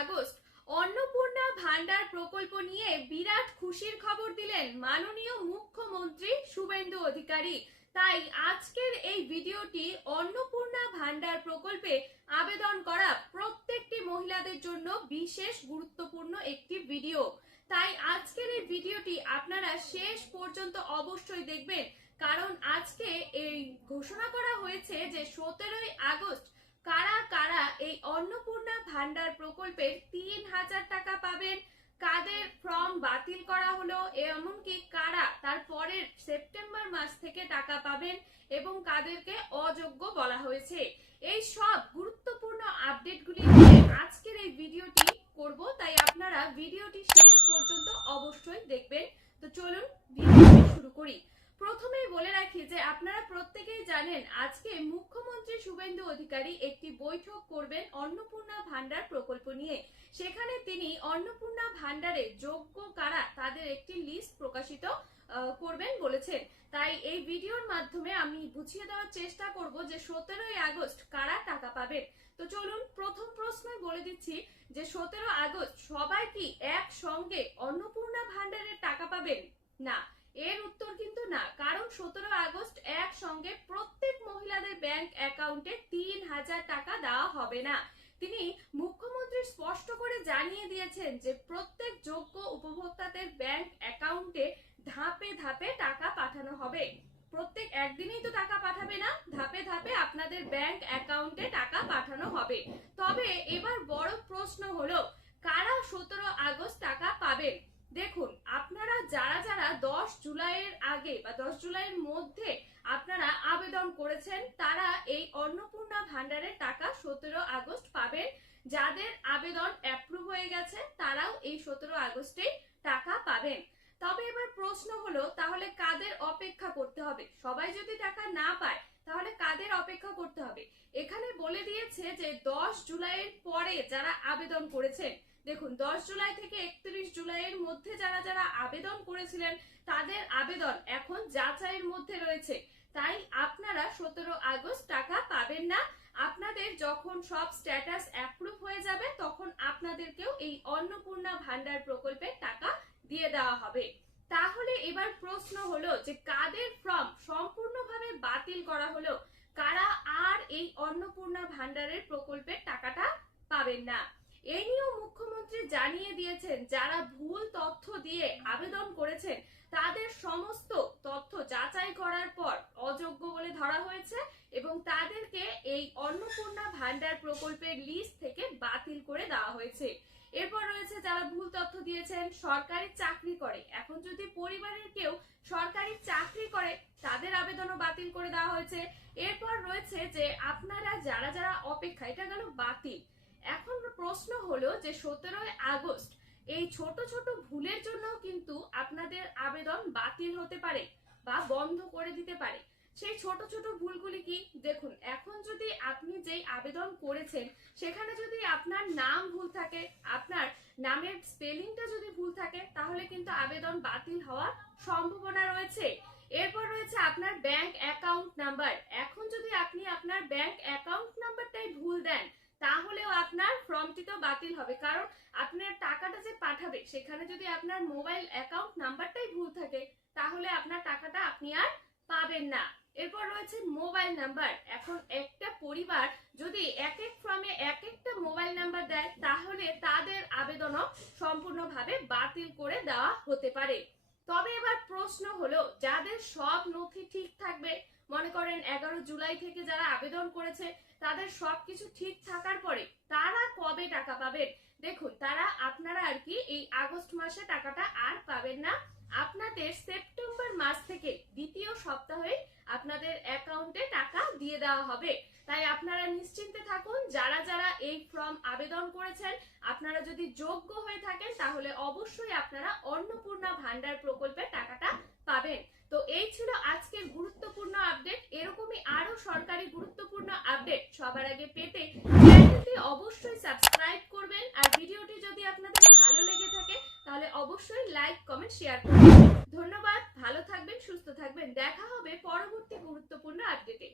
August Annapurna ভান্ডার প্রকল্প নিয়ে বিরাট খুশির খবর দিলেন মাননীয় মুখ্যমন্ত্রী শুভেন্দু অধিকারী। তাই আজকের এই ভিডিওটি অন্নপূর্ণা ভান্ডার প্রকল্পে আবেদন করা প্রত্যেকটি মহিলাদের জন্য বিশেষ গুরুত্বপূর্ণ একটি ভিডিও। তাই আজকের এই ভিডিওটি আপনারা শেষ পর্যন্ত অবশ্যই দেখবেন, কারণ আজকে এই ঘোষণা করা হয়েছে যে 17 আগস্ট কারা কারা এই অন্নপূর্ণা ভান্ডার প্রকল্পের 3000 টাকা পাবেন, কাদের ফর্ম বাতিল করা হলো, এমনকি কারা তার পরের সেপ্টেম্বর মাস থেকে টাকা পাবেন এবং কাদেরকে অযোগ্য বলা হয়েছে। এই সব গুরুত্বপূর্ণ আপডেটগুলি নিয়ে আজকের এই ভিডিওটি করব, তাই আপনারা ভিডিওটি শেষ পর্যন্ত অবশ্যই দেখবেন। তো চলুন ভিডিওটি শুরু করি। প্রথমেই বলে রাখি যে আপনারা প্রত্যেকেই জানেন আজকে মুখ্যমন্ত্রী শুভেন্দু অধিকারী একটি বৈঠক করবেন অন্নপূর্ণা ভান্ডার প্রকল্প নিয়ে। সেখানে তিনি অন্নপূর্ণা ভান্ডারে যোগ্য কারা তাদের একটি লিস্ট প্রকাশিত করবেন বলেছেন। তাই এই ভিডিওর মাধ্যমে আমি বুঝিয়ে দেওয়ার চেষ্টা করব যে 17 আগস্ট কারা টাকা পাবেন। তো চলুন প্রথম প্রশ্নই বলে দিচ্ছি যে 17 আগস্ট সবাই কি একসঙ্গে অন্নপূর্ণা ভান্ডারের টাকা পাবেন? না, এর উত্তর কিন্তু না, কারণ 17 আগস্ট একসঙ্গে প্রত্যেক মহিলাদের ব্যাংক অ্যাকাউন্টে 3000 টাকা দেওয়া হবে না। তিনি মুখ্যমন্ত্রী স্পষ্ট করে জানিয়ে দিয়েছেন যে প্রত্যেক যোগ্য উপভোক্তাদের ব্যাংক অ্যাকাউন্টে ধাপে ধাপে টাকা পাঠানো হবে। প্রত্যেক একদিনেই তো টাকা পাঠাবে না, ধাপে ধাপে আপনাদের ব্যাংক অ্যাকাউন্টে টাকা পাঠানো হবে। তবে এবার বড় প্রশ্ন হলো কারা 17 আগস্ট টাকা পাবেন। দেখুন, আপনারা যারা যারা 10 জুলাইয়ের আগে বা 10 জুলাইয়ের মধ্যে আপনারা আবেদন করেছেন তারা এই অন্নপূর্ণা ভান্ডারের টাকা 17 আগস্ট পাবেন। যাদের আবেদন অ্যাপ্রুভ হয়ে গেছে তারাও এই 17 আগস্টে টাকা পাবেন। তবে এবার প্রশ্ন হলো তাহলে কাদের অপেক্ষা করতে হবে? সবাই যদি টাকা না পায় তাহলে কাদের অপেক্ষা করতে হবে? এখানে বলে দিয়েছে যে 10 জুলাইয়ের পরে যারা আবেদন করেছেন, দেখুন 10 জুলাই থেকে 31 জুলাইয়ের মধ্যে যারা যারা আবেদন করেছিলেন তাদের আবেদন এখন যাচাইয়ের মধ্যে রয়েছে। তাই আপনারা 17 আগস্ট টাকা পাবেন না। আপনাদের যখন সব স্ট্যাটাস অ্যাপ্রুভ হয়ে যাবে তখন আপনাদেরকেও এই অন্নপূর্ণা ভান্ডার প্রকল্পের টাকা দিয়ে দেওয়া হবে। তাহলে এবার প্রশ্ন হলো যে কাদের ফর্ম সম্পূর্ণভাবে বাতিল করা হলো, কারা আর এই অন্নপূর্ণা ভান্ডারের প্রকল্পের টাকাটা পাবেন না। এই নিয়েও মুখ্যমন্ত্রী জানিয়ে দিয়েছেন যারা ভুল তথ্য দিয়ে আবেদন করেছেন তাদের সমস্ত তথ্য যাচাই করার পর অযোগ্য বলে ধরা হয়েছে এবং তাদেরকে এই অন্নপূর্ণা ভান্ডার প্রকল্পের লিস্ট থেকে বাতিল করে দেওয়া হয়েছে। এরপর রয়েছে যারা ভুল তথ্য দিয়েছেন সরকারি চাকরি করে, এখন যদি পরিবারের কেউ সরকারি চাকরি করে তাদের আবেদনও বাতিল করে দেওয়া হয়েছে। এরপর রয়েছে যে আপনারা যারা যারা অপেক্ষা, এটা গেল বাতিল। এখন প্রশ্ন হলো যে 17 আগস্ট এই ছোট ছোট ভুলের জন্য কিন্তু আপনাদের আবেদন বাতিল হতে পারে বা বন্ধ করে দিতে পারে। সেই ছোট ছোট ভুলগুলি কি? দেখুন, এখন যদি আপনি যেই আবেদন করেছেন সেখানে যদি আপনার নাম ভুল থাকে, আপনার নামের স্পেলিংটা যদি ভুল থাকে তাহলে কিন্তু আবেদন বাতিল হওয়ার সম্ভাবনা রয়েছে। এরপর রয়েছে আপনার ব্যাংক অ্যাকাউন্ট নাম্বার। এখন যদি আপনি আপনার ব্যাংক অ্যাকাউন্ট নাম্বারটাই ভুল দেন তাহলেও আপনার ফর্মটি তো বাতিল হবে, কারণ আপনার টাকাটা যে পাঠাবে সেখানে যদি আপনার মোবাইল অ্যাকাউন্ট নাম্বারটাই ভুল থাকে তাহলে আপনার টাকাটা আপনি আর পাবেন না। এরপর রয়েছে মোবাইল নাম্বার। এখন একটা পরিবার যদি এক এক ফর্মে এক একটা মোবাইল নাম্বার দেয় তাহলে তাদের আবেদনও সম্পূর্ণভাবে বাতিল করে দেওয়া হতে পারে। তবে এবার প্রশ্ন হলো যাদের সব নথি ঠিক থাকবে, মনে করেন 11 জুলাই থেকে যারা আবেদন করেছে তাদের সবকিছু ঠিক থাকার পরে তারা কবে টাকা পাবেন? দেখুন, তারা আপনারা আর কি এই আগস্ট মাসে টাকাটা আর পাবেন না। আপনাদের সেপ্টেম্বর মাস থেকে দ্বিতীয় সপ্তাহে আপনাদের অ্যাকাউন্টে টাকা দিয়ে দেওয়া হবে। তাই আপনারা নিশ্চিন্তে থাকুন, যারা যারা এই ফর্ম আবেদন করেছেন আপনারা যদি যোগ্য হয়ে থাকেন তাহলে অবশ্যই আপনারা অন্নপূর্ণা ভান্ডার প্রকল্পের টাকাটা পাবেন। তো এই ছিল আজকের গুরুত্বপূর্ণ আপডেট। এরকমই আরো সরকারি গুরুত্বপূর্ণ আপডেট সবার আগে পেতে চ্যানেলটি অবশ্যই সাবস্ক্রাইব করবেন। আর ভিডিওটি যদি আপনাদের ভালো লেগে থাকে তাহলে অবশ্যই লাইক, কমেন্ট, শেয়ার করবেন। ধন্যবাদ, ভালো থাকবেন, সুস্থ থাকবেন। দেখা হবে পরবর্তী গুরুত্বপূর্ণ আপডেটে।